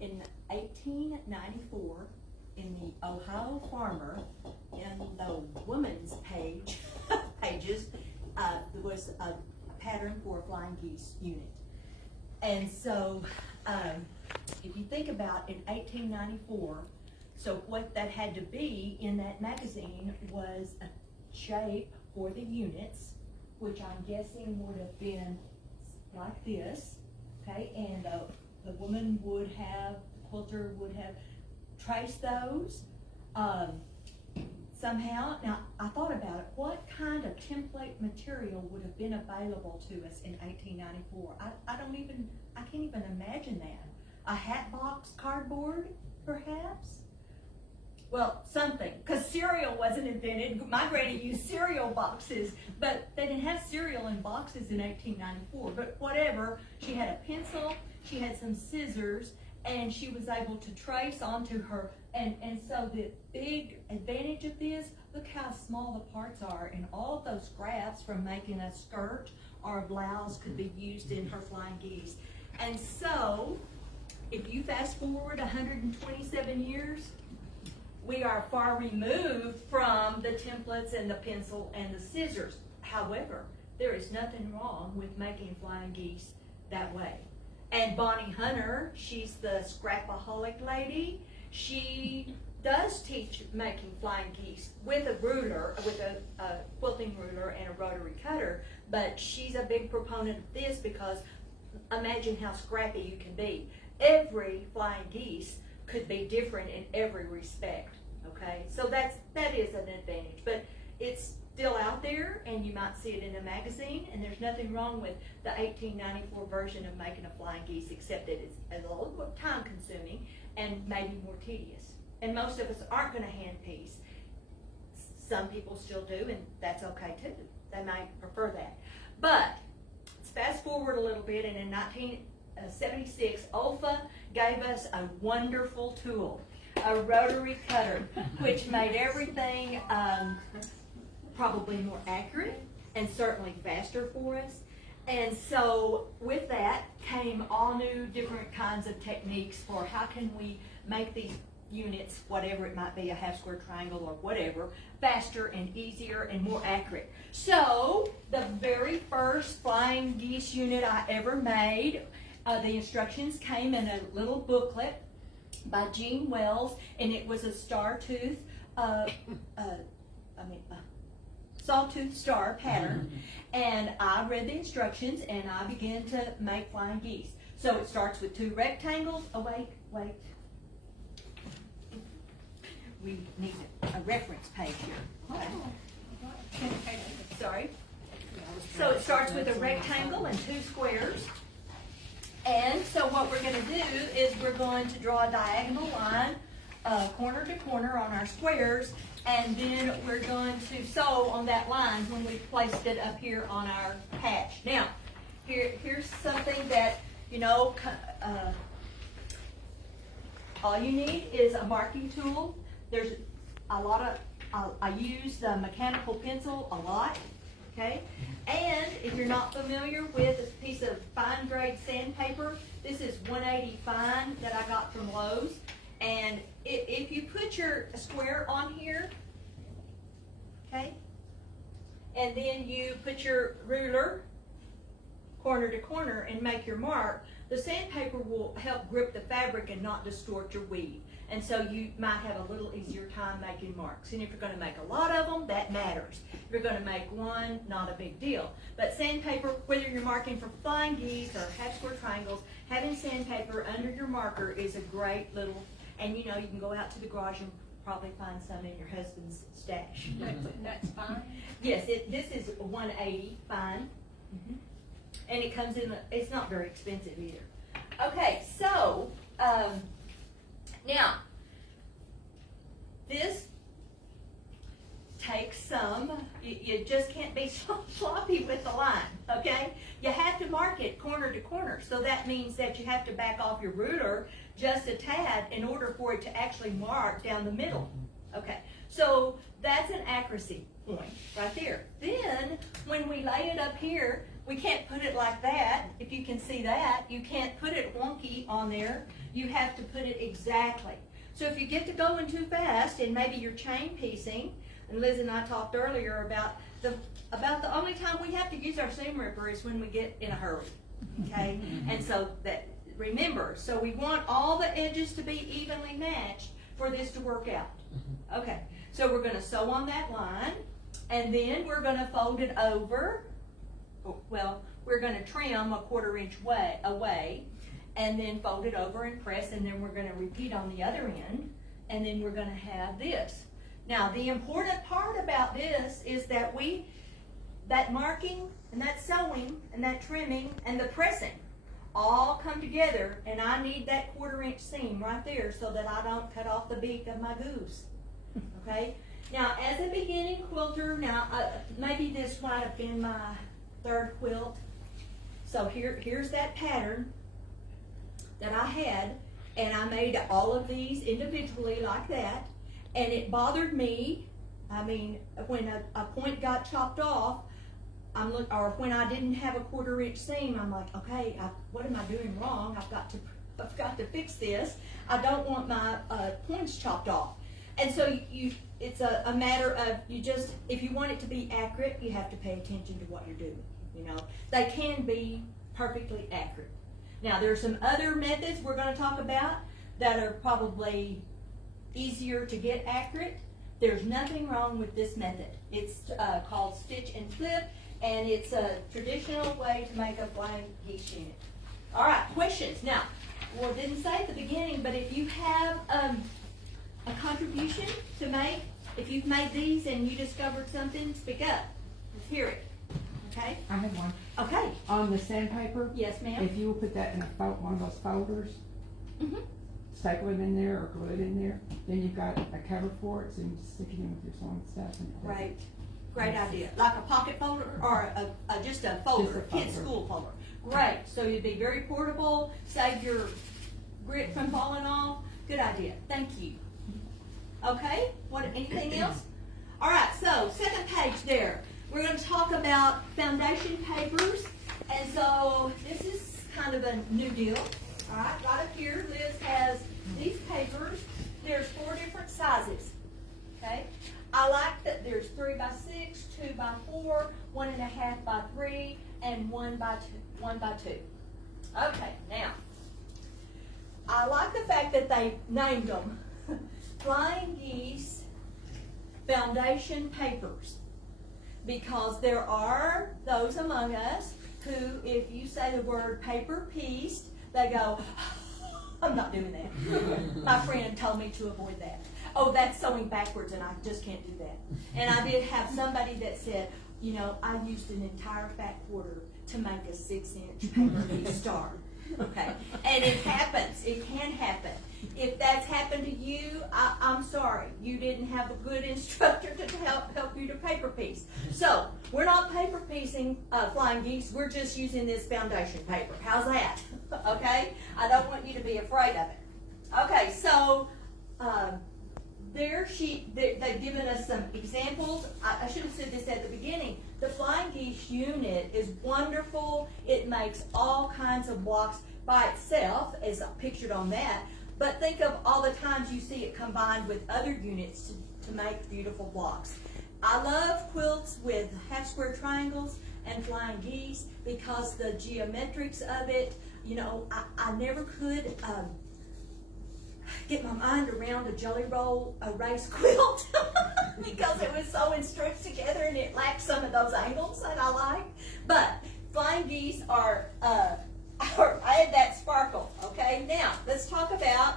in 1894, in the Ohio Farmer, in the woman's pages, there was a pattern for a flying geese unit. And so, if you think about in 1894, so what that had to be in that magazine was a shape for the units, which I'm guessing would have been like this, okay? And the woman would have, the quilter would have traced those somehow. Now, I thought about it. What kind of template material would have been available to us in 1894? I can't even imagine that. A hat box cardboard, perhaps? Well, something, because cereal wasn't invented. My granny used cereal boxes, but they didn't have cereal in boxes in 1894. But whatever, she had a pencil, she had some scissors, and she was able to trace onto her. And so the big advantage of this, look how small the parts are, and all of those scraps from making a skirt or a blouse could be used in her flying geese. And so, if you fast forward 127 years, we are far removed from the templates and the pencil and the scissors. However, there is nothing wrong with making flying geese that way. And Bonnie Hunter, she's the scrapaholic lady. She does teach making flying geese with a ruler, with a quilting ruler and a rotary cutter, but she's a big proponent of this because imagine how scrappy you can be. Every flying geese could be different in every respect, okay? So that is an advantage, but it's still out there, and you might see it in a magazine, and there's nothing wrong with the 1894 version of making a flying geese, except that it's a little more time consuming and maybe more tedious. And most of us aren't going to hand piece. Some people still do, and that's okay too. They might prefer that. But let's fast forward a little bit, and in 1976, OLFA gave us a wonderful tool, a rotary cutter, which made everything probably more accurate and certainly faster for us. And so with that came all new different kinds of techniques for how can we make these units, whatever it might be, a half square triangle or whatever, faster and easier and more accurate. So the very first flying geese unit I ever made, the instructions came in a little booklet by Jean Wells, and it was a sawtooth sawtooth star pattern, and I read the instructions and I began to make flying geese. So it starts with two rectangles. Oh, wait. We need a reference page here. Okay. Sorry. So it starts with a rectangle and two squares. And so what we're going to do is we're going to draw a diagonal line corner to corner on our squares, and then we're going to sew on that line when we placed it up here on our patch. Now, here's something that, you know, all you need is a marking tool. There's a lot of, I use the mechanical pencil a lot, okay? And if you're not familiar with this piece of fine grade sandpaper, this is 180 fine that I got from Lowe's. And if you put your square on here, okay, and then you put your ruler corner to corner and make your mark, the sandpaper will help grip the fabric and not distort your weave. And so you might have a little easier time making marks. And if you're going to make a lot of them, that matters. If you're going to make one, not a big deal. But sandpaper, whether you're marking for flying geese or half square triangles, having sandpaper under your marker is a great little, and you know, you can go out to the garage and probably find some in your husband's stash. That's fine? Yes, this is 180 fine. And it comes in, it's not very expensive either. Okay, so, now, this takes some, you just can't be so sloppy with the line, okay? You have to mark it corner to corner, so that means that you have to back off your ruler just a tad in order for it to actually mark down the middle. Okay, so that's an accuracy point right there. Then, when we lay it up here, we can't put it like that. If you can see that, you can't put it wonky on there. You have to put it exactly. So if you get to going too fast and maybe you're chain piecing, and Liz and I talked earlier about the only time we have to use our seam ripper is when we get in a hurry, okay? And so that, remember, so we want all the edges to be evenly matched for this to work out. Okay, so we're gonna sew on that line, and then we're gonna fold it over. Well, we're gonna trim a 1/4 inch away, and then fold it over and press, and then we're gonna repeat on the other end, and then we're gonna have this. Now, the important part about this is that that marking, and that sewing, and that trimming, and the pressing all come together, and I need that 1/4 inch seam right there so that I don't cut off the beak of my goose, okay? Now, as a beginning quilter, maybe this might have been my 3rd quilt. So here's that pattern that I had, and I made all of these individually like that, and it bothered me. I mean, when a point got chopped off, or when I didn't have a 1/4 inch seam, I'm like, okay, what am I doing wrong? I've got to fix this. I don't want my points chopped off. And so it's a matter of if you want it to be accurate, you have to pay attention to what you're doing. You know, they can be perfectly accurate. Now, there's some other methods we're going to talk about that are probably easier to get accurate. There's nothing wrong with this method. It's called stitch and flip, and it's a traditional way to make a flying geese unit. All right, questions. Now, well, it didn't say at the beginning, but if you have a contribution to make, if you've made these and you discovered something, speak up. Let's hear it. Okay? I have one. Okay. On the sandpaper? Yes, ma'am. If you will put that in one of those folders, staple it in there or glue it in there, then you've got a cover for it, so you can just stick it in with your sewing stuff. Right. Great idea. Like a pocket folder or just a folder, kid's school folder. Great. So you'd be very portable, save your grit from falling off. Good idea. Thank you. Okay. Anything else? All right. So 2nd page there. We're going to talk about foundation papers, and so this is kind of a new deal. All right, right up here, Liz has these papers. There's 4 different sizes. Okay, I like that there's 3 by 6, 2 by 4, 1.5 by 3, and 1 by 2. Okay, now I like the fact that they named them Flying Geese Foundation Papers, because there are those among us who, if you say the word paper pieced, they go, I'm not doing that. My friend told me to avoid that. Oh, that's sewing backwards and I just can't do that. And I did have somebody that said, you know, I used an entire fat quarter to make a 6-inch paper piece star. Okay, and it happens. It can happen. If that's happened to you, I'm sorry. You didn't have a good instructor to help you to paper piece. So we're not paper piecing Flying Geese. We're just using this foundation paper. How's that? Okay. I don't want you to be afraid of it. Okay. So they've given us some examples. I should have said this at the beginning. The Flying Geese unit is wonderful. It makes all kinds of blocks by itself, as pictured on that. But think of all the times you see it combined with other units to make beautiful blocks. I love quilts with half-square triangles and Flying Geese because the geometrics of it, you know, I never could get my mind around a Jelly Roll erase quilt because it was so stretched together and it lacked some of those angles that I like. But Flying Geese are add that sparkle. Okay, now let's talk about,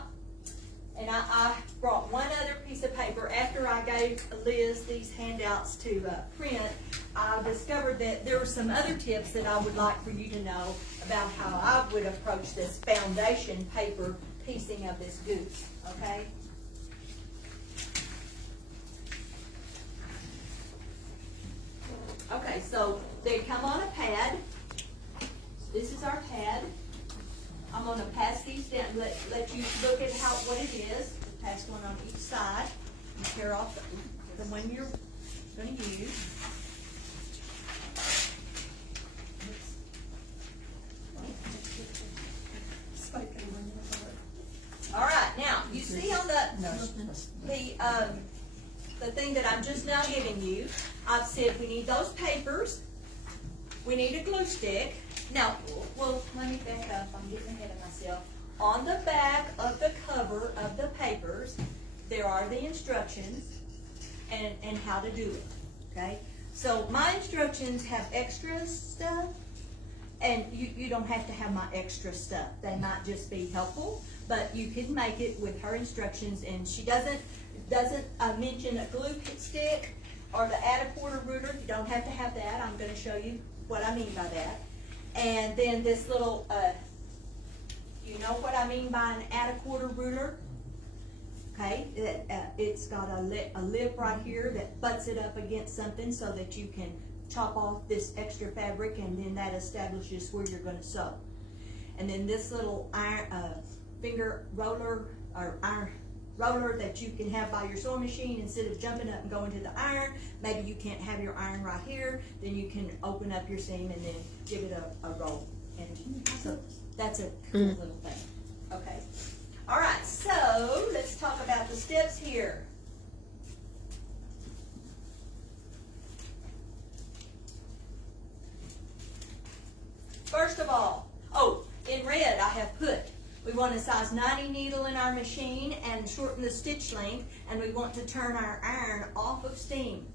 and I brought one other piece of paper. After I gave Liz these handouts to print, I discovered that there were some other tips that I would like for you to know about how I would approach this foundation paper piecing of this goose. Okay. Okay, so they come on a pad. This is our pad. I'm going to pass these down, let you look at what it is. Pass one on each side and tear off the one you're going to use. Let's you see on the thing that I'm just now giving you, I've said we need those papers, we need a glue stick. Now, well, let me back up, I'm getting ahead of myself. On the back of the cover of the papers, there are the instructions and how to do it, okay? So my instructions have extra stuff, and you don't have to have my extra stuff. They might just be helpful, but you can make it with her instructions, and she doesn't mention a glue stick or the add a quarter ruler. You don't have to have that. I'm going to show you what I mean by that. And then this little, you know what I mean by an add a quarter ruler? Okay, it's got a lip right here that butts it up against something so that you can chop off this extra fabric, and then that establishes where you're going to sew. And then this little iron finger roller or iron roller that you can have by your sewing machine instead of jumping up and going to the iron. Maybe you can't have your iron right here, then you can open up your seam and then give it a roll. And so that's a cool little thing. Okay. All right, so let's talk about the steps here. First of all, in red I have put, we want a size 90 needle in our machine and shorten the stitch length, and we want to turn our iron off of steam.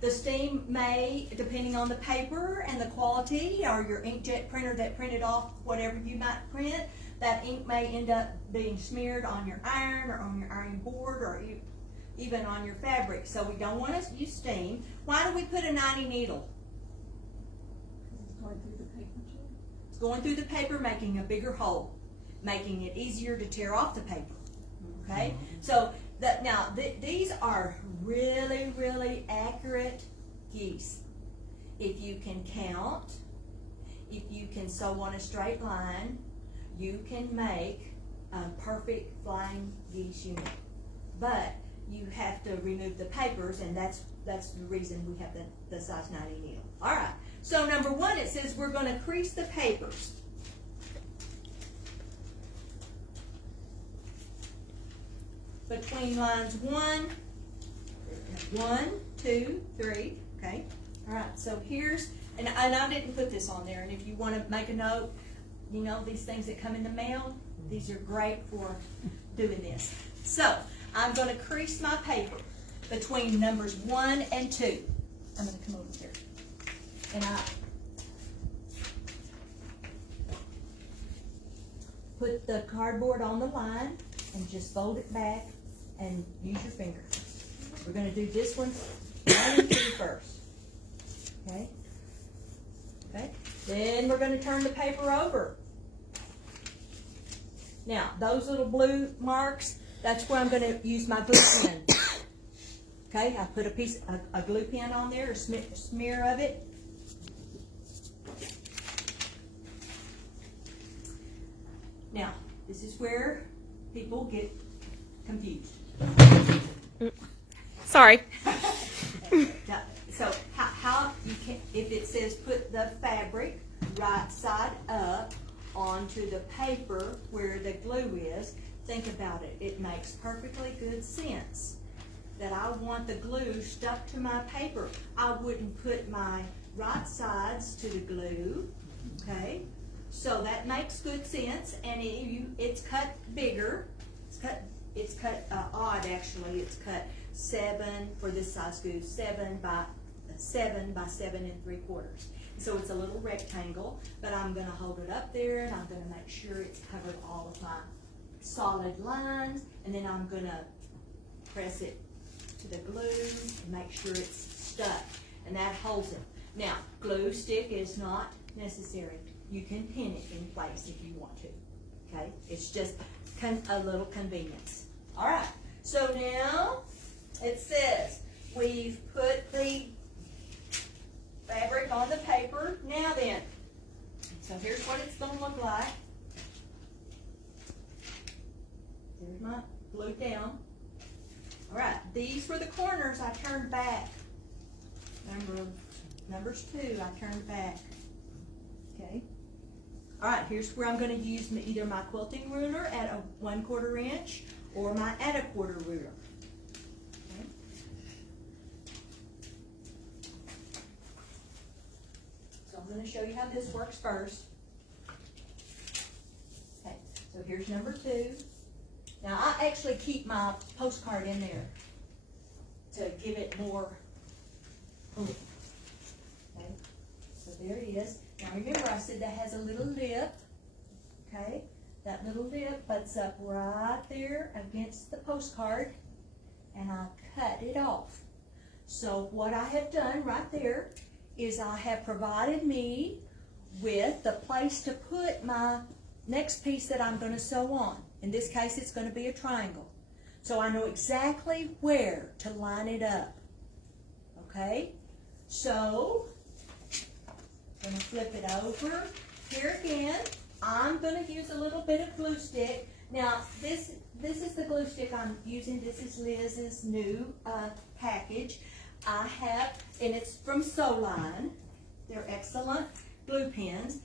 The steam may, depending on the paper and the quality, or your inkjet printer that printed off whatever you might print, that ink may end up being smeared on your iron or on your iron board or even on your fabric. So we don't want to use steam. Why do we put a 90 needle? It's going through the paper. It's going through the paper, making a bigger hole, making it easier to tear off the paper. Okay? So these are really, really accurate geese. If you can count, if you can sew on a straight line, you can make a perfect flying geese unit. But you have to remove the papers, and that's the reason we have the size 90 needle. All right. So number one, it says we're going to crease the papers. Between lines 1, 2, 3, okay? All right, so here's, and I didn't put this on there, and if you want to make a note, you know, these things that come in the mail, these are great for doing this. So, I'm going to crease my paper between numbers 1 and 2. I'm going to come over here. And I put the cardboard on the line and just fold it back and use your finger. We're going to do this one 1 and 2 first. Okay? Okay? Then we're going to turn the paper over. Now, those little blue marks, that's where I'm going to use my glue pen. Okay? I put a glue pen on there, a smear of it. Now, this is where people get confused. Sorry. So how you can, if it says put the fabric right side up onto the paper where the glue is, think about it. It makes perfectly good sense that I want the glue stuck to my paper. I wouldn't put my right sides to the glue, okay? So that makes good sense, and it's cut bigger. It's cut odd actually. It's cut 7 for this size glue, 7 by 7 3/4. So it's a little rectangle, but I'm going to hold it up there, and I'm going to make sure it's covered all of my solid lines, and then I'm going to press it to the glue and make sure it's stuck, and that holds it. Now, glue stick is not necessary. You can pin it in place if you want to, okay? It's just a little convenience. All right, so now it says we've put the fabric on the paper. Now then, so here's what it's going to look like. There's my glue down. All right, these were the corners I turned back. Numbers 2, I turned back. Okay. All right, here's where I'm going to use either my quilting ruler at a 1/4 inch or my add a quarter ruler. Okay. So I'm going to show you how this works first. Okay, so here's number 2. Now I actually keep my postcard in there to give it more oomph. Okay, so there it is. Now remember I said that has a little lip. Okay, that little lip butts up right there against the postcard, and I cut it off. So what I have done right there is I have provided me with the place to put my next piece that I'm going to sew on. In this case, it's going to be a triangle. So I know exactly where to line it up. Okay? So, I'm going to flip it over. Here again, I'm going to use a little bit of glue stick. Now, this is the glue stick I'm using. This is Liz's new package. I have, and it's from Sewline. They're excellent glue pens.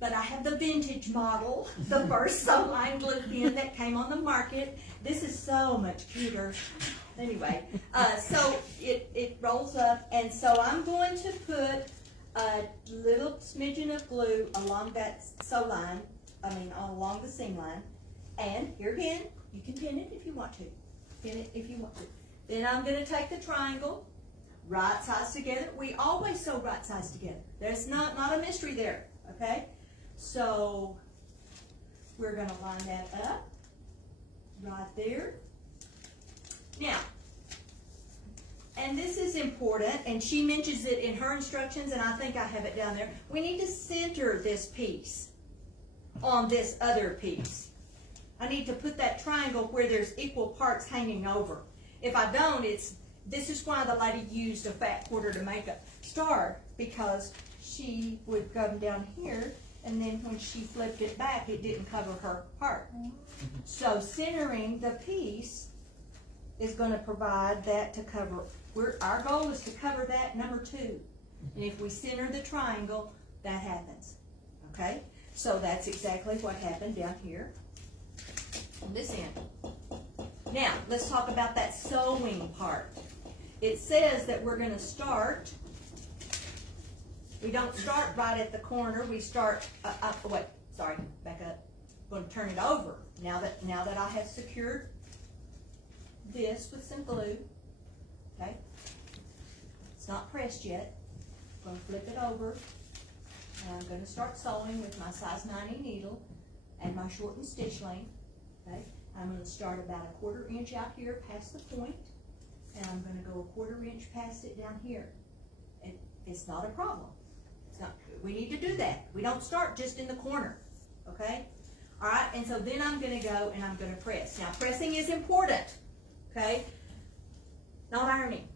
But I have the vintage model, the first Sewline glue pen that came on the market. This is so much cuter. Anyway, so it rolls up, and so I'm going to put a little smidgen of glue along that sew line, along the seam line. And here again, you can pin it if you want to. Pin it if you want to. Then I'm going to take the triangle, right sides together. We always sew right sides together. There's not a mystery there, okay? So we're going to line that up right there. Now, and this is important, and she mentions it in her instructions, and I think I have it down there. We need to center this piece on this other piece. I need to put that triangle where there's equal parts hanging over. If I don't, this is why the lady used a fat quarter to make a star, because she would come down here, and then when she flipped it back, it didn't cover her part. So centering the piece is going to provide that to cover. Our goal is to cover that number 2. And if we center the triangle, that happens. Okay? So that's exactly what happened down here on this end. Now, let's talk about that sewing part. It says that we're going to start. We don't start right at the corner. We start, back up. I'm going to turn it over. Now that I have secured this with some glue, okay? It's not pressed yet. I'm going to flip it over, and I'm going to start sewing with my size 90 needle and my shortened stitch length, okay? I'm going to start about a 1/4 inch out here past the point, and I'm going to go a 1/4 inch past it down here. It's not a problem. We need to do that. We don't start just in the corner, okay? All right, and so then I'm going to go and I'm going to press. Now, pressing is important, okay? Not ironing,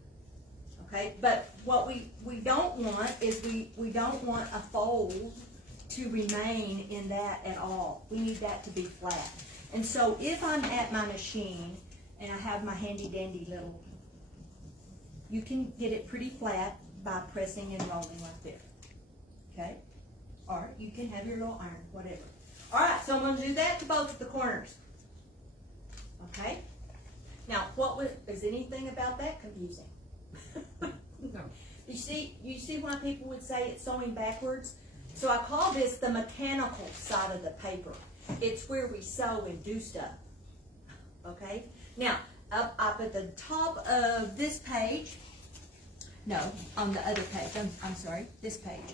okay? But what we don't want is we don't want a fold to remain in that at all. We need that to be flat. And so if I'm at my machine and I have my handy dandy little, you can get it pretty flat by pressing and rolling like this. Okay? Or you can have your little iron, whatever. All right, so I'm going to do that to both of the corners. Okay? Now, is anything about that confusing? No. You see why people would say it's sewing backwards? So I call this the mechanical side of the paper. It's where we sew and do stuff. Okay? Now, up at the top of this page, no, on the other page, I'm sorry, this page.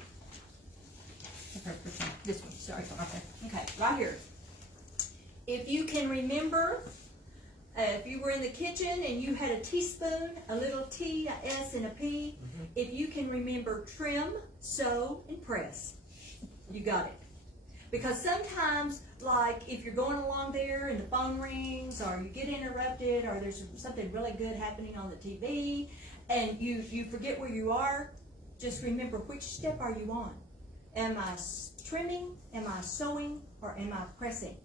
This one, sorry. Okay, right here. If you can remember, if you were in the kitchen and you had a teaspoon, a little T, a S, and a P, if you can remember trim, sew, and press, you got it. Because sometimes, like if you're going along there and the phone rings, or you get interrupted, or there's something really good happening on the TV, and you forget where you are, just remember, which step are you on? Am I trimming, am I sewing, or am I pressing?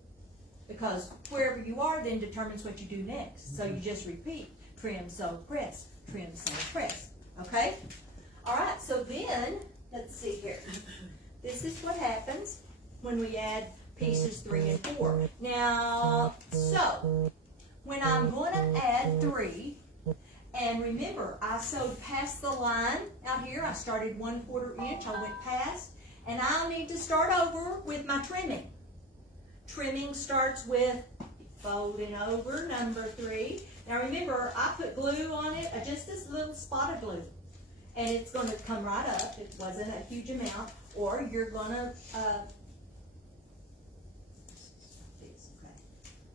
Because wherever you are then determines what you do next. So you just repeat, trim, sew, press, trim, sew, press. Okay? All right, so then, let's see here. This is what happens when we add pieces 3 and 4. Now, so, when I'm gonna add 3, and remember, I sewed past the line out here. I started 1/4 inch, I went past, and I'll need to start over with my trimming. Trimming starts with folding over number 3. Now remember, I put glue on it, just this little spot of glue, and it's gonna come right up. It wasn't a huge amount, or you're gonna,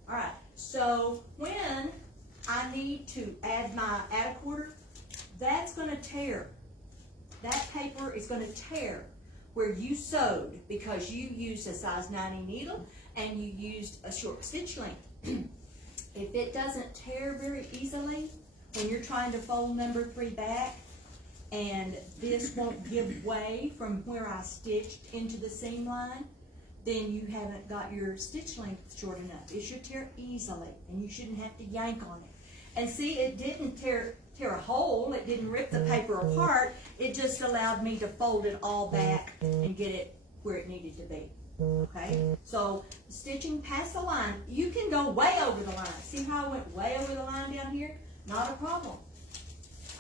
all right, so when I need to add a 1/4, that's gonna tear. That paper is gonna tear where you sewed because you used a size 90 needle and you used a short stitch length. If it doesn't tear very easily when you're trying to fold number 3 back, and this won't give way from where I stitched into the seam line, then you haven't got your stitch length short enough. It should tear easily, and you shouldn't have to yank on it. And see, it didn't tear a hole, it didn't rip the paper apart, it just allowed me to fold it all back and get it where it needed to be. Okay, so stitching past the line, you can go way over the line. See how I went way over the line down here? Not a problem.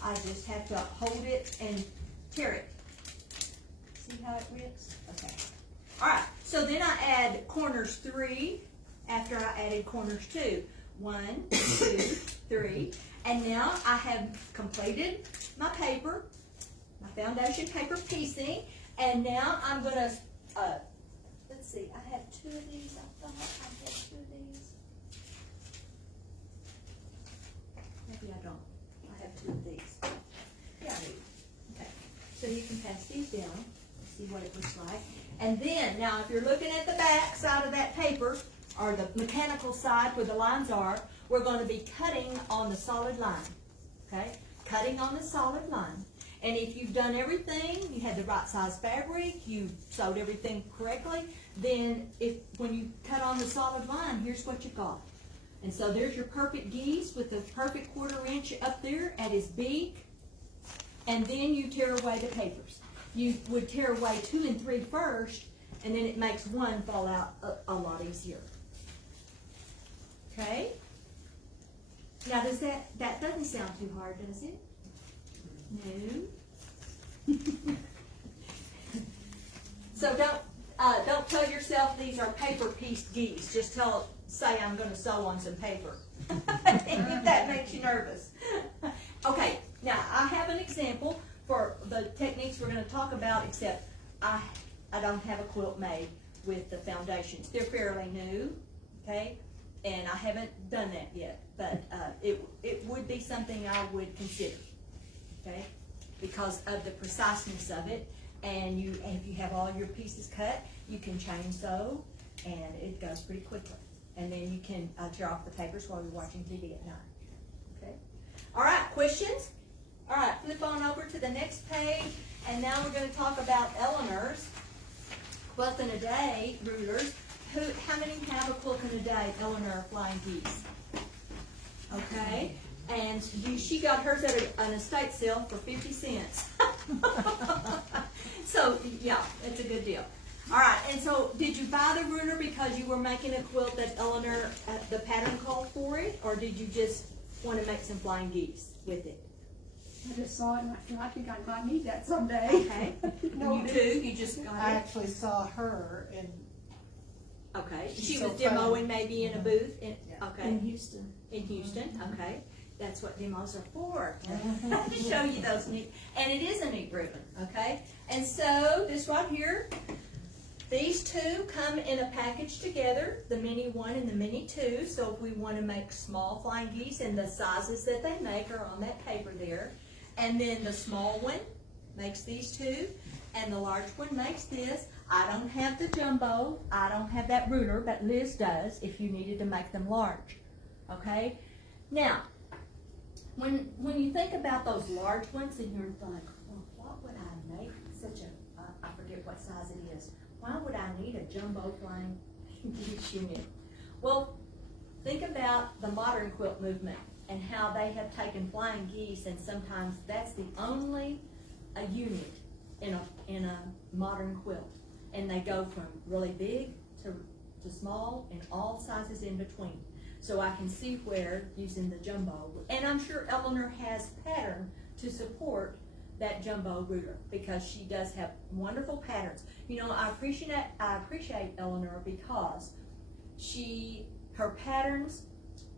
I just have to hold it and tear it. See how it rips? Okay. All right, so then I add corners 3 after I added corners 2. 1, 2, 3, and now I have completed my paper, my foundation paper piecing, and now I'm gonna, let's see, I have 2 of these. I thought I had 2 of these. Maybe I don't. I have 2 of these. Yeah, I do. Okay, so you can pass these down and see what it looks like. And then, now if you're looking at the back side of that paper, or the mechanical side where the lines are, we're going to be cutting on the solid line, okay? Cutting on the solid line. And if you've done everything, you had the right size fabric, you sewed everything correctly, then when you cut on the solid line, here's what you got. And so there's your perfect geese with the perfect 1/4 inch up there at his beak, and then you tear away the papers. You would tear away 2 and 3 first, and then it makes 1 fall out a lot easier. Okay? Now does that doesn't sound too hard, does it? No. So don't tell yourself these are paper pieced geese. Just say I'm going to sew on some paper. If that makes you nervous. Okay, now I have an example for the techniques we're going to talk about, except I don't have a quilt made with the foundations. They're fairly new, okay? And I haven't done that yet, but it would be something I would consider, okay? Because of the preciseness of it, and if you have all your pieces cut, you can chain sew, and it goes pretty quickly. And then you can tear off the papers while you're watching TV at night, okay? All right, questions? All right, flip on over to the next page, and now we're going to talk about Eleanor's Quilt in a Day rulers. How many have a quilt in a day, Eleanor Flying Geese? Okay, and she got hers at an estate sale for 50 cents. So, yeah, it's a good deal. All right, and so did you buy the ruler because you were making a quilt that Eleanor, the pattern called for it, or did you just want to make some flying geese with it? I just saw it and I think I might need that someday. Okay, No, you too, you just got I it? actually saw her in, Okay, She's she so was demoing funny. maybe in a booth, Yeah. okay. In Houston. In Houston, okay. That's what demos are for, to show you those neat, and it is a neat ruler, okay? And so, this right here, these 2 come in a package together, the mini 1 and the mini 2, so if we want to make small flying geese, and the sizes that they make are on that paper there, and then the small one makes these 2, and the large one makes this. I don't have the jumbo, I don't have that ruler, but Liz does if you needed to make them large, okay? Now, when you think about those large ones and you're like, well, what would I make such a, I forget what size it is, why would I need a jumbo flying geese unit? Well, think about the modern quilt movement and how they have taken flying geese, and sometimes that's the only unit in a modern quilt. And they go from really big to small and all sizes in between. so I can see where using the jumbo. And I'm sure Eleanor has pattern to support that jumbo ruler because she does have wonderful patterns. You know, I appreciate Eleanor because her patterns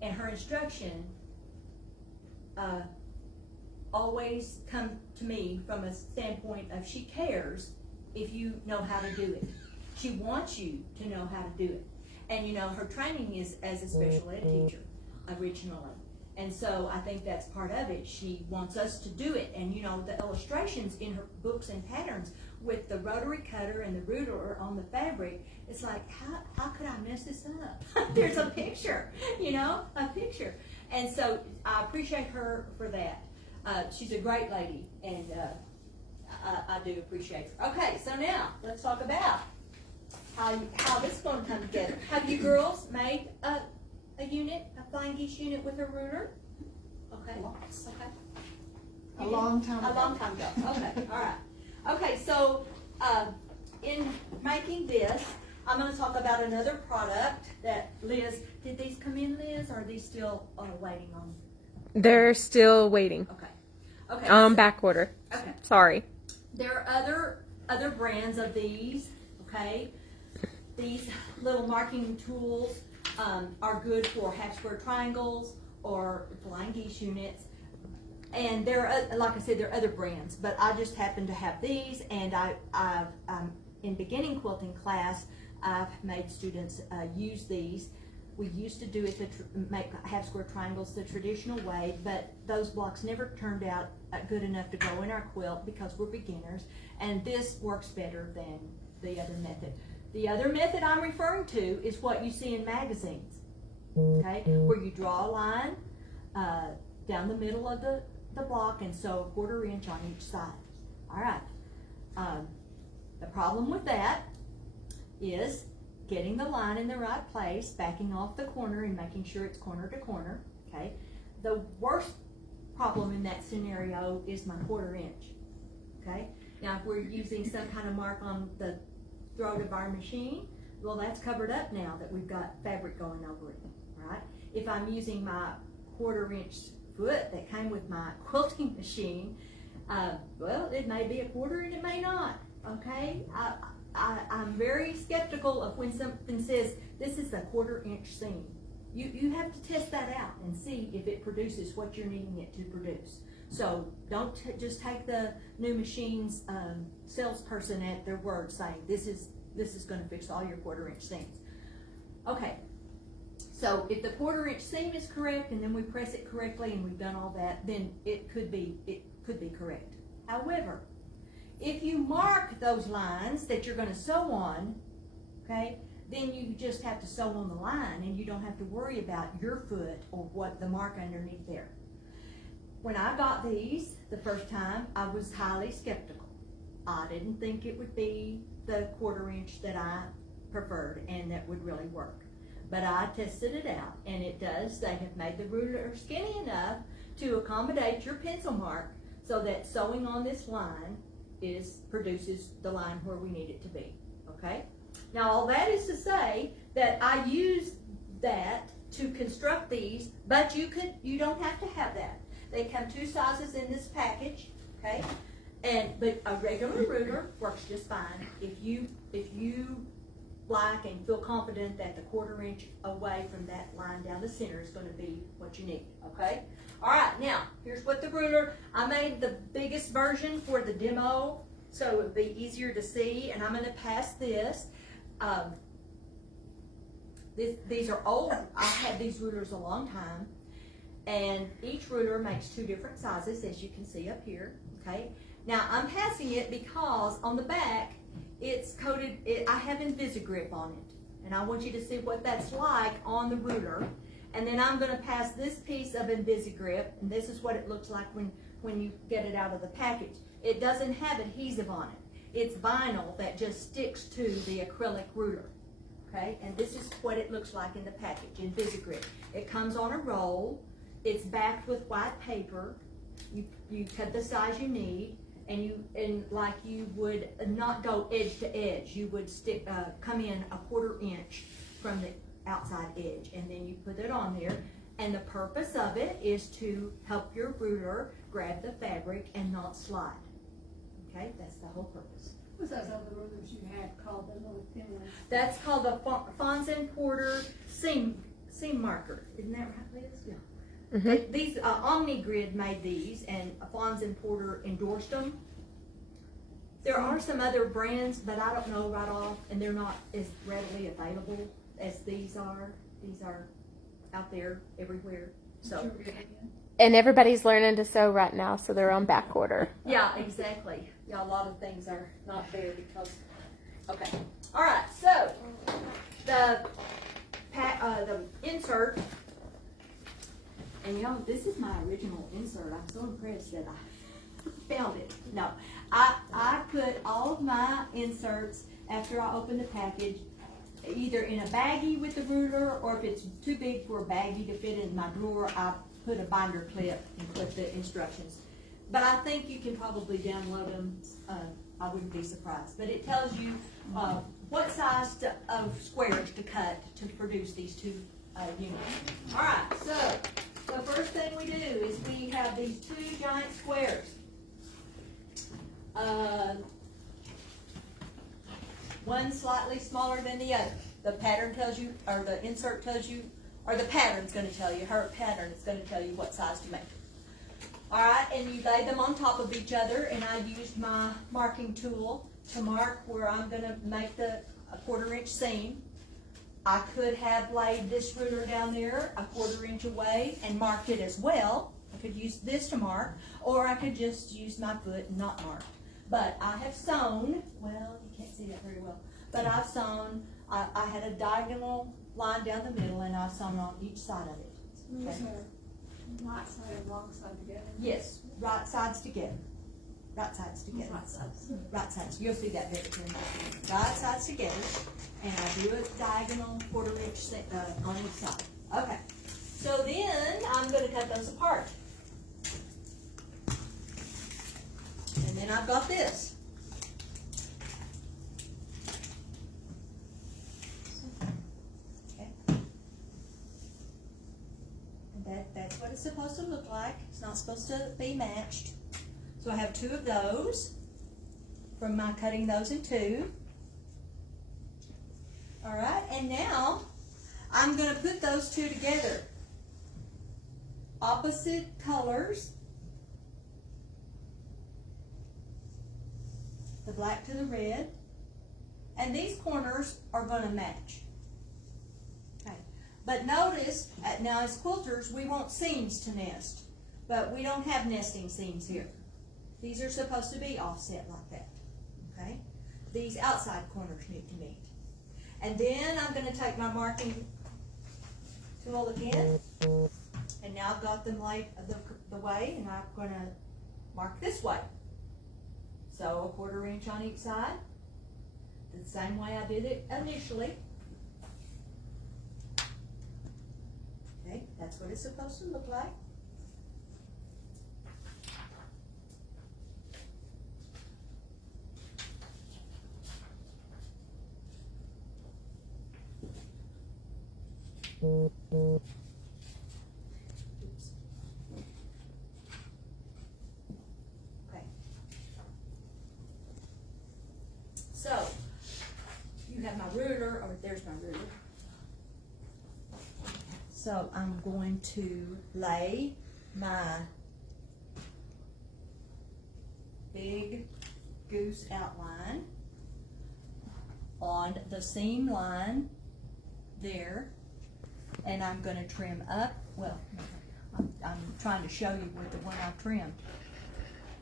and her instruction always come to me from a standpoint of she cares if you know how to do it. She wants you to know how to do it. And you know, her training is as a special ed teacher originally. And so I think that's part of it. She wants us to do it. And you know, the illustrations in her books and patterns with the rotary cutter and the ruler on the fabric, it's like, how could I mess this up? There's a picture, you know, a picture. And so I appreciate her for that. She's a great lady, and I do appreciate her. Okay, so now let's talk about how this is going to come together. Have you girls made a unit, a Flying Geese unit with a ruler? Okay. Okay. A long time ago. A long time ago. Okay. All right. Okay. So in making this, I'm going to talk about another product that Liz. Did these come in, Liz? Or are these still waiting on? They're still waiting. Okay. Okay. Back order. Okay. Sorry. There are other brands of these. Okay. These little marking tools are good for half square triangles or Flying Geese units. And there are, like I said, there are other brands, but I just happen to have these. And I've in beginning quilting class, I've made students use these. We used to do it to make half square triangles the traditional way, but those blocks never turned out good enough to go in our quilt because we're beginners. And this works better than the other method. The other method I'm referring to is what you see in magazines, okay, where you draw a line down the middle of the block and sew a 1/4 inch on each side. All right. The problem with that is getting the line in the right place, backing off the corner and making sure it's corner to corner, okay? The worst problem in that scenario is my 1/4 inch, okay? Now, if we're using some kind of mark on the throat of our machine, well, that's covered up now that we've got fabric going over it, right? If I'm using my 1/4 inch foot that came with my quilting machine, well, it may be a 1/4 and it may not, okay? I'm very skeptical of when something says this is a 1/4 inch seam. You have to test that out and see if it produces what you're needing it to produce. So don't just take the new machine's salesperson at their word saying this is going to fix all your 1/4 inch seams. Okay, so if the 1/4 inch seam is correct and then we press it correctly and we've done all that, then it could be correct. However, if you mark those lines that you're going to sew on, okay, then you just have to sew on the line and you don't have to worry about your foot or what the mark underneath there. When I got these the first time, I was highly skeptical. I didn't think it would be the 1/4 inch that I preferred and that would really work. But I tested it out and it does. They have made the ruler skinny enough to accommodate your pencil mark so that sewing on this line produces the line where we need it to be, okay? Now all that is to say that I use that to construct these, but you don't have to have that. They come 2 sizes in this package, okay? But a regular ruler works just fine if you like and feel confident that the 1/4 inch away from that line down the center is going to be what you need, okay? All right, now here's what the ruler, I made the biggest version for the demo so it would be easier to see, and I'm going to pass this. These are old. I've had these rulers a long time, and each ruler makes 2 different sizes, as you can see up here, okay? Now I'm passing it because on the back it's coated, I have Invisigrip on it, and I want you to see what that's like on the ruler. And then I'm going to pass this piece of Invisigrip, and this is what it looks like when you get it out of the package. It doesn't have adhesive on it. It's vinyl that just sticks to the acrylic ruler, okay? And this is what it looks like in the package, Invisigrip. It comes on a roll. It's backed with white paper. You cut the size you need, and like you would not go edge to edge. You would come in a 1/4 inch from outside edge, and then you put it on there. And the purpose of it is to help your ruler grab the fabric and not slide. Okay, that's the whole purpose. What's those other rulers you had called the little thin ones? That's called the Fons and Porter seam marker. Isn't that right, Liz? Yeah. Mhm. These OmniGrid made these, and Fons and Porter endorsed them. There are some other brands, but I don't know right off, and they're not as readily available as these are. These are out there everywhere. So And everybody's learning to sew right now, so they're on back order. yeah, exactly. Yeah, a lot of things are not there because. Okay. All right. So the insert, and y'all, this is my original insert. I'm so impressed that I found it. No, I put all of my inserts after I open the package, either in a baggie with the ruler, or if it's too big for a baggie to fit in my drawer, I put a binder clip and put the instructions. But I think you can probably download them. I wouldn't be surprised. But it tells you what size of squares to cut to produce these two units. All right, so the first thing we do is we have these two giant squares. One slightly smaller than the other. The pattern tells you, or the insert tells you, or the pattern's going to tell you, her pattern is going to tell you what size to make. Alright, and you lay them on top of each other, and I used my marking tool to mark where I'm going to make a 1/4 inch seam. I could have laid this ruler down there a 1/4 inch away and marked it as well. I could use this to mark, or I could just use my foot and not mark. But I have sewn, well, you can't see that very well, but I've sewn, I had a diagonal line down the middle, and I've sewn on each side of it. Okay. Right side and wrong side together. Yes, right sides together. Right sides together. Right sides. Right sides. You'll see that very clearly. Right sides together, and I do a diagonal 1/4 inch on each side. Okay. So then I'm going to cut those apart. And then I've got this. Okay. And that's what it's supposed to look like. It's not supposed to be matched. So I have two of those from my cutting those in two. All right, and now I'm going to put those two together. Opposite colors. The black to the red. And these corners are going to match. Okay. But notice, now as quilters, we want seams to nest. But we don't have nesting seams here. These are supposed to be offset like that. Okay? These outside corners need to meet. And then I'm going to take my marking tool again. And now I've got them laid the way, and I'm going to mark this way. So a 1/4 inch on each side, the same way I did it initially. Okay, that's what it's supposed to look like. Oops. Okay. So, you have my ruler, or there's my ruler. So I'm going to lay my big goose outline on the seam line there, and I'm going to trim up. Well, I'm trying to show you with the one I've trimmed.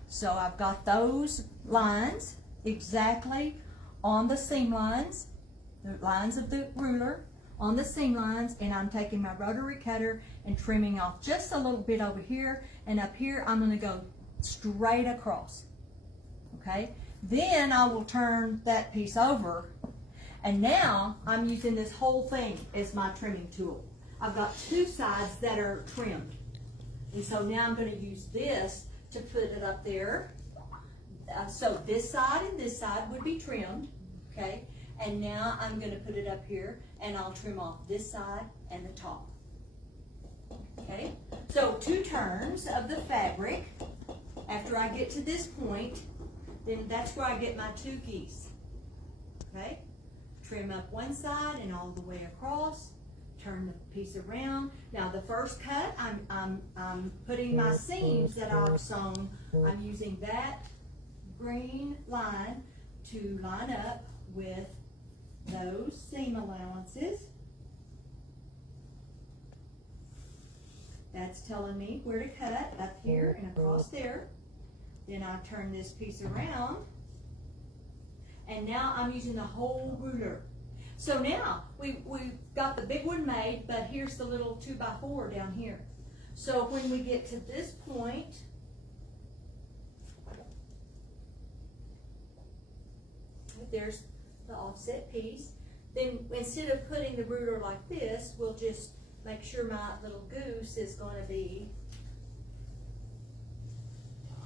So I've got those lines exactly on the seam lines, the lines of the ruler on the seam lines, and I'm taking my rotary cutter and trimming off just a little bit over here, and up here I'm going to go straight across. Okay, then I will turn that piece over, and now I'm using this whole thing as my trimming tool. I've got two sides that are trimmed, and so now I'm going to use this to put it up there. So this side and this side would be trimmed, okay? And now I'm going to put it up here, and I'll trim off this side and the top. Okay, so 2 turns of the fabric. After I get to this point, then that's where I get my 2 geese. Okay, trim up one side and all the way across, turn the piece around. Now the first cut, I'm putting my seams that I've sewn, I'm using that green line to line up with those seam allowances. That's telling me where to cut, up here and across there. Then I turn this piece around, and now I'm using the whole ruler. So now we've got the big one made, but here's the little 2x4 down here. So when we get to this point, there's the offset piece. Then instead of putting the ruler like this, we'll just make sure my little goose is going to be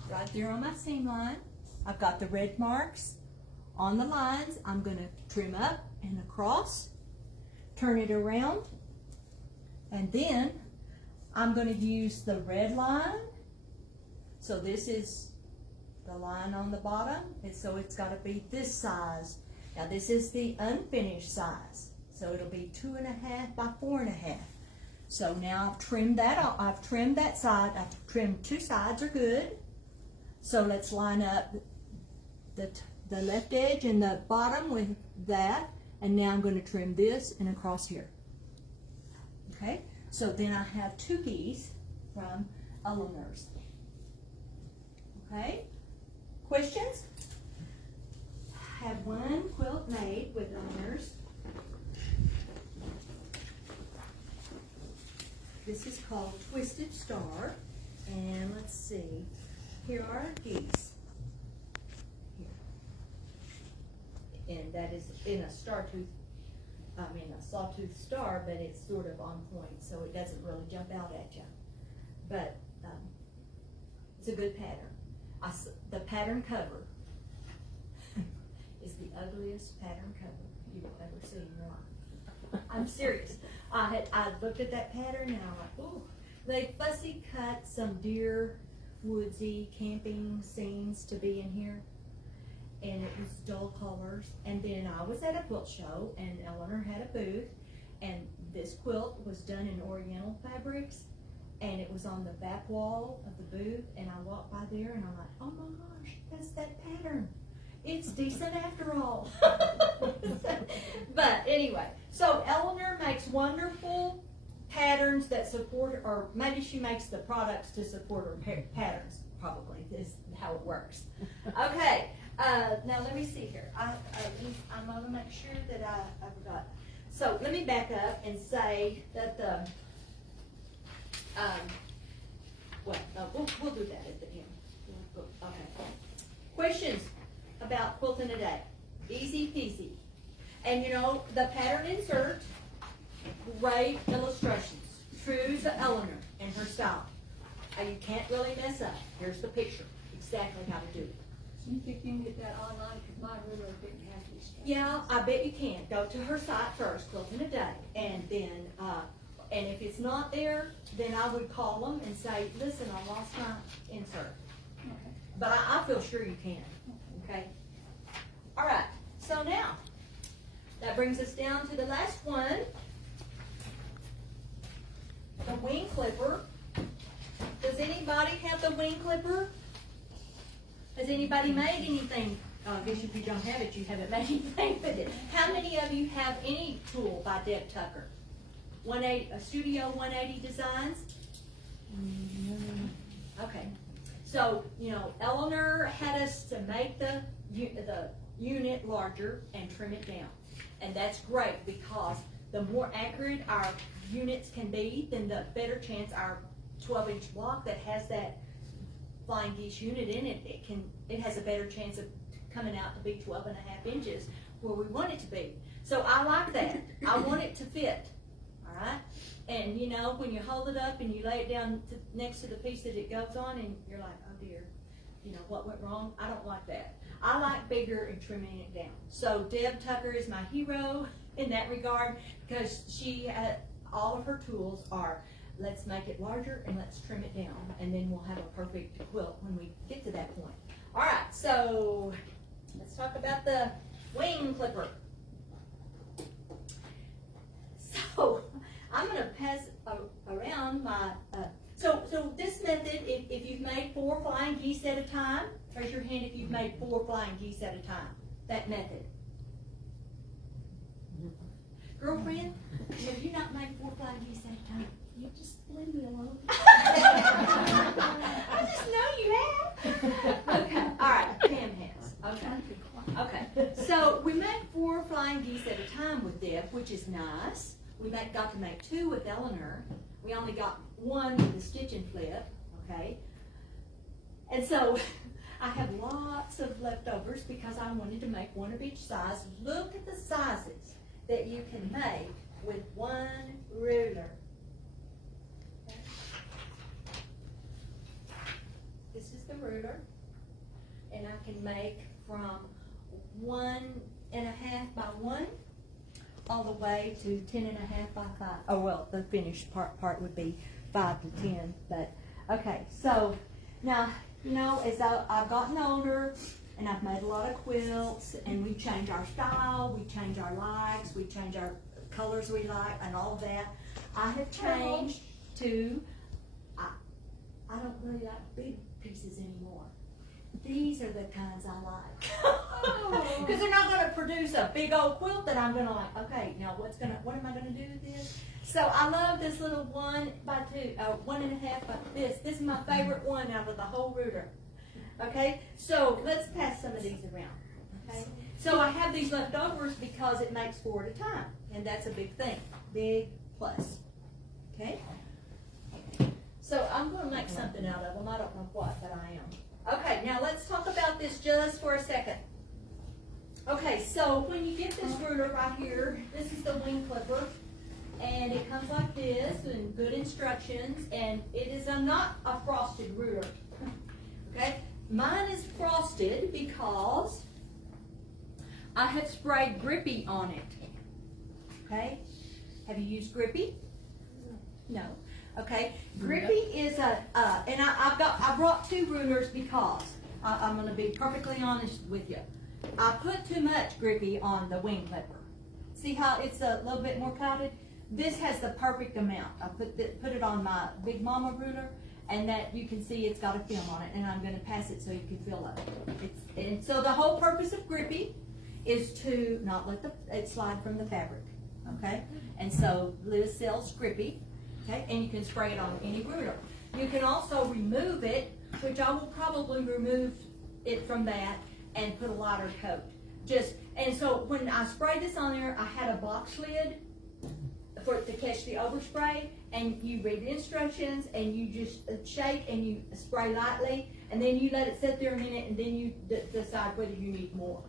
right there on my seam line. I've got the red marks on the lines. I'm going to trim up and across, turn it around, and then I'm going to use the red line. So this is the line on the bottom, and so it's got to be this size. Now this is the unfinished size, so it'll be 2.5 by 4.5. So now I've trimmed that off. I've trimmed that side. I've trimmed 2 sides are good. So let's line up the left edge and the bottom with that, and now I'm going to trim this and across here. Okay, so then I have 2 geese from Eleanor's. Okay, questions? I have one quilt made with Eleanor's. This is called Twisted Star, and let's see, here are our geese. Here. And that is in a sawtooth star, but it's sort of on point, so it doesn't really jump out at you. But it's a good pattern. The pattern cover is the ugliest pattern cover you've ever seen in your life. I'm serious. I looked at that pattern and I'm like, ooh. They fussy cut some deer, woodsy, camping scenes to be in here. And it was dull colors. And then I was at a quilt show and Eleanor had a booth. And this quilt was done in oriental fabrics. And it was on the back wall of the booth. And I walked by there and I'm like, oh my gosh, that's that pattern. It's decent after all. But anyway, so Eleanor makes wonderful patterns that support, or maybe she makes the products to support her patterns, probably is how it works. Okay, now let me see here. I'm going to make sure that I forgot. So let me back up and say that the, we'll do that at the end. Okay. Questions about quilting a day? Easy peasy. And you know, the pattern insert, great illustrations, true to Eleanor and her style. You can't really mess up. Here's the picture, exactly how to do it. So you think you can get that online? Because my ruler didn't have these stuff. Yeah, I bet you can. Go to her site first, Quilting a Day, and then, and if it's not there, then I would call them and say, listen, I lost my insert. Okay. But I feel sure you can. Okay. All right. So now, that brings us down to the last one. The wing clipper. Does anybody have the wing clipper? Has anybody made anything? I guess if you don't have it, you haven't made anything with it. How many of you have any tool by Deb Tucker? 180, Studio 180 Designs? Okay. So, you know, Eleanor had us to make the unit larger and trim it down. And that's great because the more accurate our units can be, then the better chance our 12-inch block that has that Flying Geese unit in it, it has a better chance of coming out to be 12.5 inches where we want it to be. So I like that. I want it to fit. All right? And you know, when you hold it up and you lay it down next to the piece that it goes on and you're like, oh dear, you know, what went wrong? I don't like that. I like bigger and trimming it down. So Deb Tucker is my hero. in that regard, because she, all of her tools are, let's make it larger and let's trim it down, and then we'll have a perfect quilt when we get to that point. All right, so let's talk about the wing clipper. So I'm gonna pass around my, so this method, if you've made 4 flying geese at a time, raise your hand if you've made 4 flying geese at a time, that method. Girlfriend, have you not made 4 flying geese at a time? You just leave me alone. I just know you have. Okay, all right, Pam has. Okay, so we made 4 flying geese at a time with Deb, which is nice. We got to make 2 with Eleanor. We only got 1 with the stitch and flip, okay? And so I have lots of leftovers because I wanted to make 1 of each size. Look at the sizes that you can make with 1 ruler. This is the ruler, and I can make from 1.5 by 1 all the way to 10.5 by 5. Oh well, the finished part would be 5 to 10. But okay, so now you know as I've gotten older and I've made a lot of quilts, and we change our style, we change our likes, we change our colors we like, and all of that. I have changed to I don't really like big pieces anymore. These are the kinds I like. Because they're not going to produce a big old quilt that I'm going to like, okay, now what am I going to do with this? So I love this little 1 by 2, 1.5 by this. This is my favorite one out of the whole ruler. Okay, so let's pass some of these around. Okay, so I have these leftovers because it makes 4 at a time, and that's a big thing, big plus. Okay, so I'm going to make something out of them. I don't know what, but I am. Okay, now let's talk about this just for a second. Okay, so when you get this ruler right here, this is the wing clipper, and it comes like this, and good instructions, and it is not a frosted ruler. Okay, mine is frosted because I have sprayed Grippy on it. Okay, have you used Grippy? No. Okay, Grippy is and I brought 2 rulers because I'm going to be perfectly honest with you. I put too much Grippy on the wing clipper. See how it's a little bit more clouded? This has the perfect amount. I put it on my Big Mama ruler, and that you can see it's got a film on it, and I'm going to pass it so you can feel it. And so the whole purpose of Grippy is to not let it slide from the fabric. Okay, and so Liz sells Grippy. Okay, and you can spray it on any ruler. You can also remove it, which I will probably remove it from that and put a lighter coat. And so when I sprayed this on there, I had a box lid for it to catch the overspray, and you read the instructions, and you just shake and you spray lightly, and then you let it sit there a minute, and then you decide whether you need more.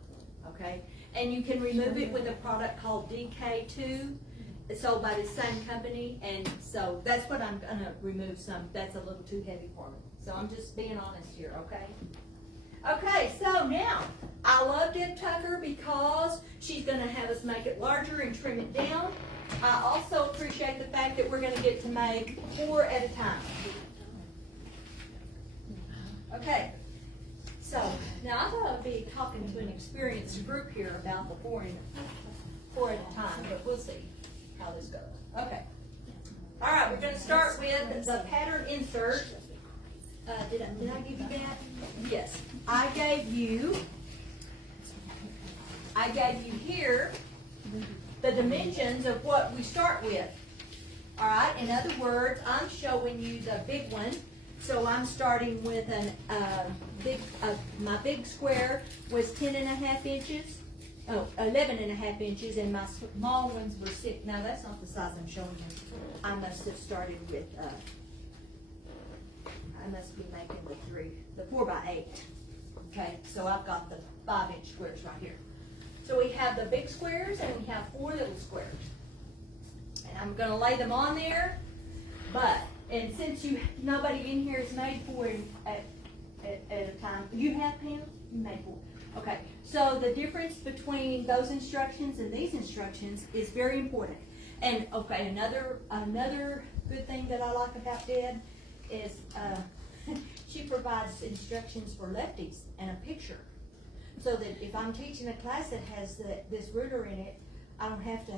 Okay, and you can remove it with a product called DK2. It's sold by the same company, and so that's what I'm going to remove some. That's a little too heavy for me. So I'm just being honest here, okay? Okay, so now, I love Deb Tucker because she's going to have us make it larger and trim it down. I also appreciate the fact that we're going to get to make 4 at a time. Okay, so now I thought I'd be talking to an experienced group here about the 4 at a time, but we'll see how this goes. Okay. All right, we're going to start with the pattern insert. Did I give you that? Yes. I gave you here the dimensions of what we start with. All right. In other words, I'm showing you the big one. So I'm starting with my big square was 10.5 inches. 11.5 inches, and my small ones were 6. Now that's not the size I'm showing you. I must have started with, I must be making the 4 by 8. Okay, so I've got the 5-inch squares right here. So we have the big squares, and we have 4 little squares. And I'm going to lay them on there, and since nobody in here has made 4 at a time, you have, Pam? You made 4. Okay, so the difference between those instructions and these instructions is very important. And, okay, another good thing that I like about Deb is, she provides instructions for lefties and a picture. So that if I'm teaching a class that has this ruler in it, I don't have to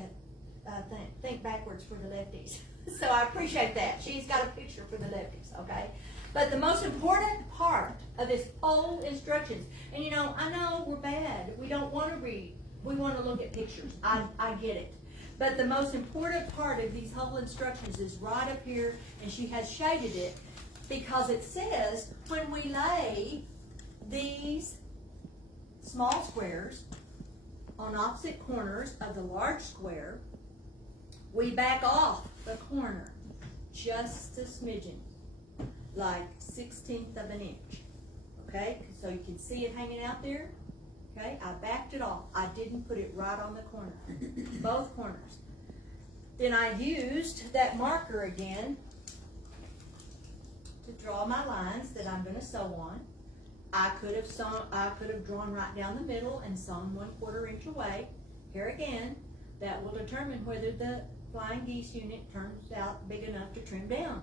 think backwards for the lefties. So I appreciate that. She's got a picture for the lefties, okay? But the most important part of this whole instructions, and you know, I know we're bad. We don't want to read. We want to look at pictures. I get it. But the most important part of these whole instructions is right up here, and she has shaded it because it says when we lay these small squares on opposite corners of the large square, we back off the corner just a smidgen, like 1/16 of an inch, okay? So you can see it hanging out there, okay? I backed it off. I didn't put it right on the corner, both corners. Then I used that marker again to draw my lines that I'm gonna sew on. I could have drawn right down the middle and sewn 1/4 inch away. Here again, that will determine whether the Flying Geese unit turns out big enough to trim down.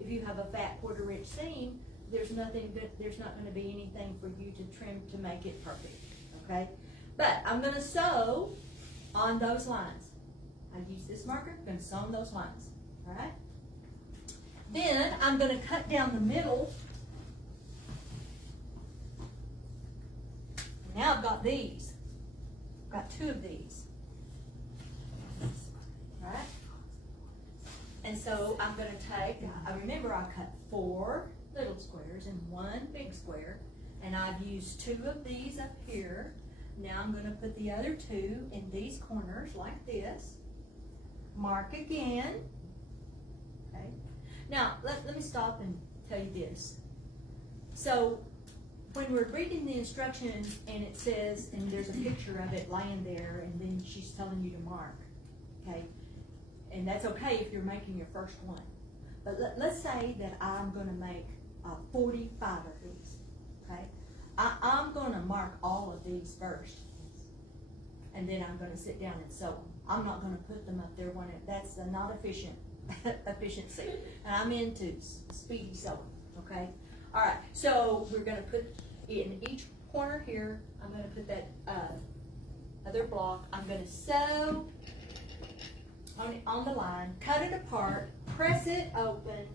If you have a fat 1/4 inch seam, there's not going to be anything for you to trim to make it perfect, okay? But I'm going to sew on those lines. I use this marker, I'm going to sew on those lines, all right? Then I'm going to cut down the middle. Now I've got these. I've got 2 of these. All right? And so I'm going to take, I remember I cut 4 little squares and 1 big square, and I've used 2 of these up here. Now I'm going to put the other 2 in these corners like this. Mark again. Okay. Now let me stop and tell you this. So when we're reading the instructions and it says, and there's a picture of it laying there, and then she's telling you to mark, okay? And that's okay if you're making your first one. But let's say that I'm going to make 45 of these, okay? I'm going to mark all of these first, and then I'm going to sit down and sew them. I'm not going to put them up there that's not efficiency. And I'm into speedy sewing, okay? All right, so we're going to put in each corner here, I'm going to put that other block. I'm going to sew on the line, cut it apart, press it open.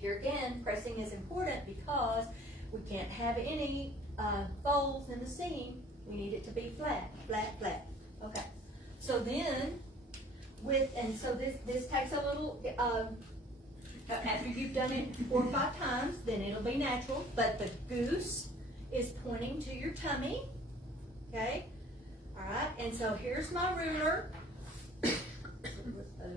Here again, pressing is important because we can't have any folds in the seam. We need it to be flat, flat, flat. Okay, so then this takes a little, after you've done it 4 or 5 times, then it'll be natural, but the goose is pointing to your tummy, okay? All right, and so here's my ruler.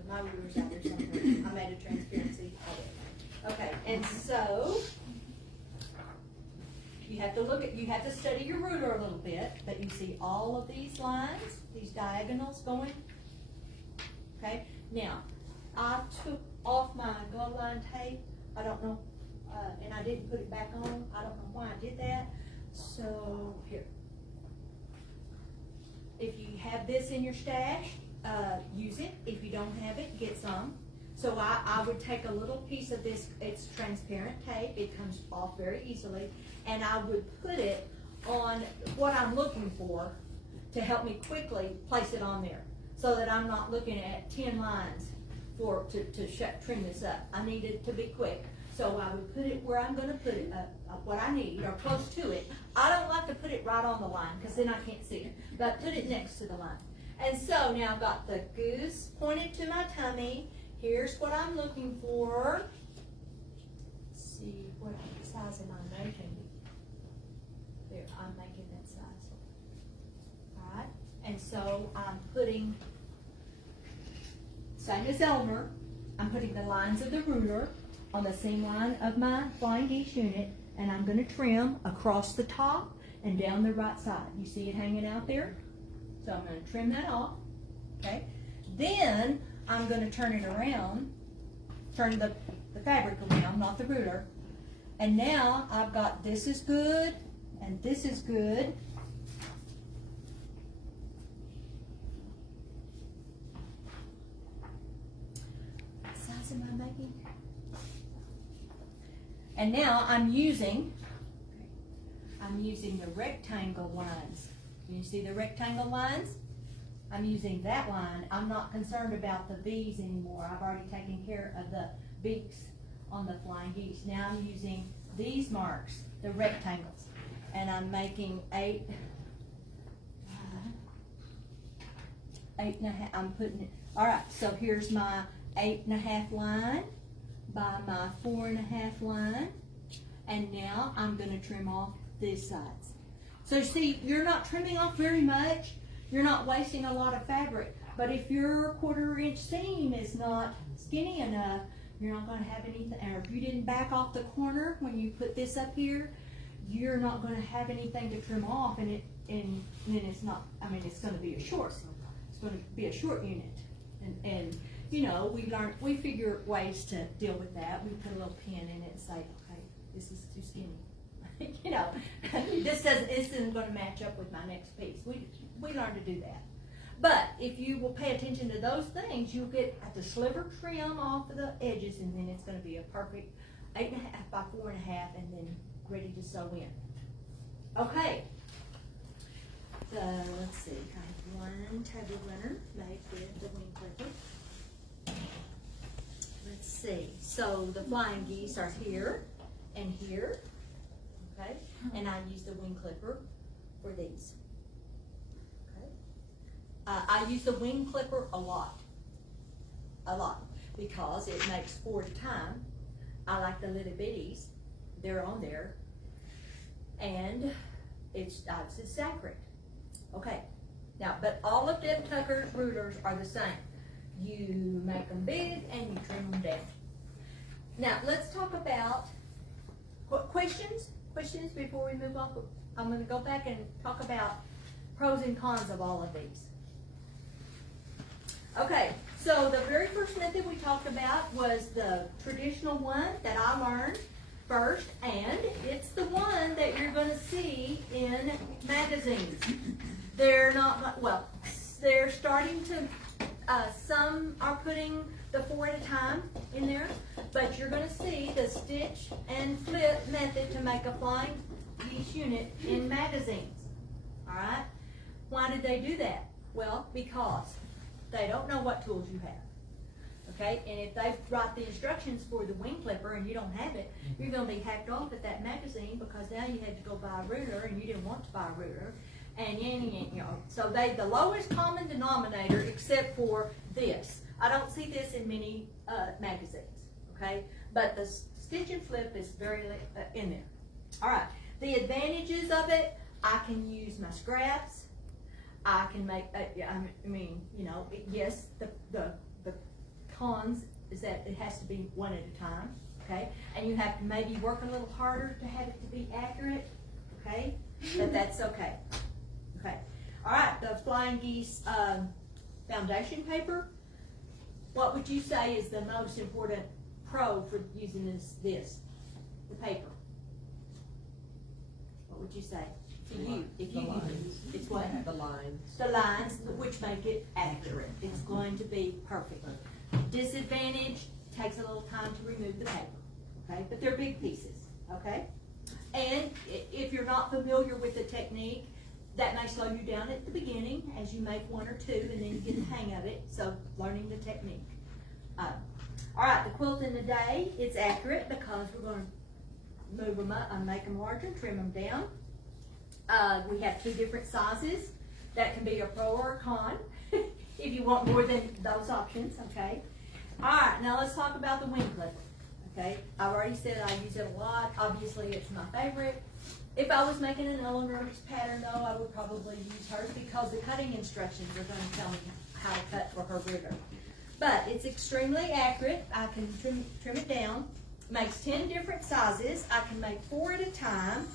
My ruler's out there somewhere. I made a transparency of it. Okay, and so you have to study your ruler a little bit, but you see all of these lines, these diagonals going. Okay, now I took off my glue line tape. I don't know, and I didn't put it back on. I don't know why I did that. So here, if you have this in your stash, use it. If you don't have it, get some. So I would take a little piece of this, it's transparent tape, it comes off very easily, and I would put it on what I'm looking for to help me quickly place it on there, so that I'm not looking at 10 lines to trim this up. I need it to be quick. So I would put it where I'm going to put it, what I need, or close to it. I don't like to put it right on the line, because then I can't see it, but put it next to the line. And so now I've got the goose pointed to my tummy. Here's what I'm looking for. Let's see, what size am I making? There, I'm making that size. All right, and so I'm putting, same as Elmer, I'm putting the lines of the ruler on the seam line of my Flying Geese unit, and I'm going to trim across the top and down the right side. You see it hanging out there? So I'm going to trim that off, okay? Then I'm going to turn it around, turn the fabric around, not the ruler. And now I've got, this is good, And this is good. What size am I making? And now I'm using the rectangle lines. Can you see the rectangle lines? I'm using that line. I'm not concerned about the V's anymore. I've already taken care of the beaks on the flying geese. Now I'm using these marks, the rectangles, and I'm making 8 and a half. I'm putting it. All right. So here's my 8.5 line by my 4.5 line, and now I'm going to trim off these sides. So see, you're not trimming off very much. You're not wasting a lot of fabric. But if your 1/4 inch seam is not skinny enough, you're not going to have anything. Or if you didn't back off the corner when you put this up here, you're not going to have anything to trim off, and then it's not. I mean, it's going to be a short. It's going to be a short unit, and you know, we figure ways to deal with that. We put a little pin in it and say, okay, this is too skinny. You know, this isn't going to match up with my next piece. We learn to do that. But if you will pay attention to those things, you'll get the sliver trim off of the edges, and then it's going to be a perfect 8.5 by 4.5, and then ready to sew in. Okay. So let's see. I have one tabby runner made with the wing clipper. Let's see. So the flying geese are here and here. Okay, and I use the wing clipper for these. Okay, I use the wing clipper a lot, because it makes 4 at a time. I like the little bitties; they're on there, and it's accurate. Okay, now, but all of Deb Tucker's rulers are the same. You make them big and you trim them down. Now let's talk about questions before we move on. I'm going to go back and talk about pros and cons of all of these. Okay, so the very first method we talked about was the traditional one that I learned first, and it's the one that you're going to see in magazines. They're not, well, they're starting to, some are putting the 4 at a time in there, but you're going to see the stitch and flip method to make a flying geese unit in magazines. All right? Why did they do that? Well, because they don't know what tools you have. Okay? And if they write the instructions for the wing clipper and you don't have it, you're going to be hacked off at that magazine, because now you had to go buy a ruler and you didn't want to buy a ruler. And you know, so the lowest common denominator, except for this. I don't see this in many magazines, okay? But the stitch and flip is very in there. All right, the advantages of it, I can use my scraps. I can make, I mean, you know, yes, the cons is that it has to be 1 at a time, okay? And you have to maybe work a little harder to have it to be accurate, okay? But that's okay. Okay. All right, the flying geese foundation paper. What would you say is the most important pro for using this the paper? What would you say to you if you use it? It's what? The lines. The lines, which make it accurate. It's going to be perfect. Disadvantage, takes a little time to remove the paper, okay? But they're big pieces, okay? And if you're not familiar with the technique, that may slow you down at the beginning as you make 1 or 2, and then you get the hang of it. So learning the technique. All right, the quilt in the day, it's accurate because we're going to move them up and make them larger, trim them down. We have 2 different sizes. That can be a pro or a con if you want more than those options, okay? All right, now let's talk about the wing clipper, okay? I've already said I use it a lot. Obviously, it's my favorite. If I was making an Eleanor's pattern, though, I would probably use hers because the cutting instructions are going to tell me how to cut for her ruler. But it's extremely accurate. I can trim it down. Makes 10 different sizes. I can make 4 at a time.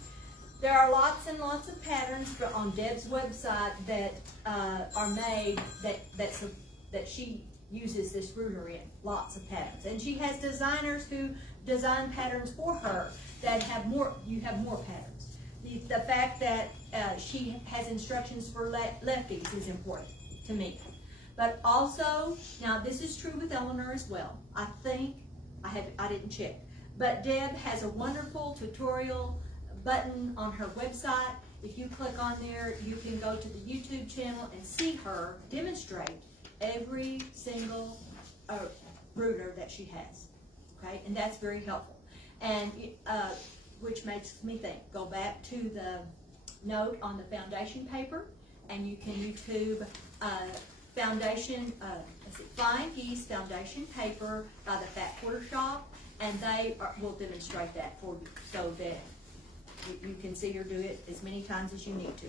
There are lots and lots of patterns on Deb's website that are made that she uses this ruler in. Lots of patterns, and she has designers who design patterns for her that have more. You have more patterns. the fact that she has instructions for lefties is important to me. But also, now this is true with Eleanor as well. I think, I didn't check, but Deb has a wonderful tutorial button on her website. If you click on there, you can go to the YouTube channel and see her demonstrate every single rooter that she has, okay? And that's very helpful. And which makes me think, go back to the note on the foundation paper, and you can YouTube foundation, Flying Geese foundation paper by the Fat Quarter Shop, and they will demonstrate that for you so that you can see her do it as many times as you need to.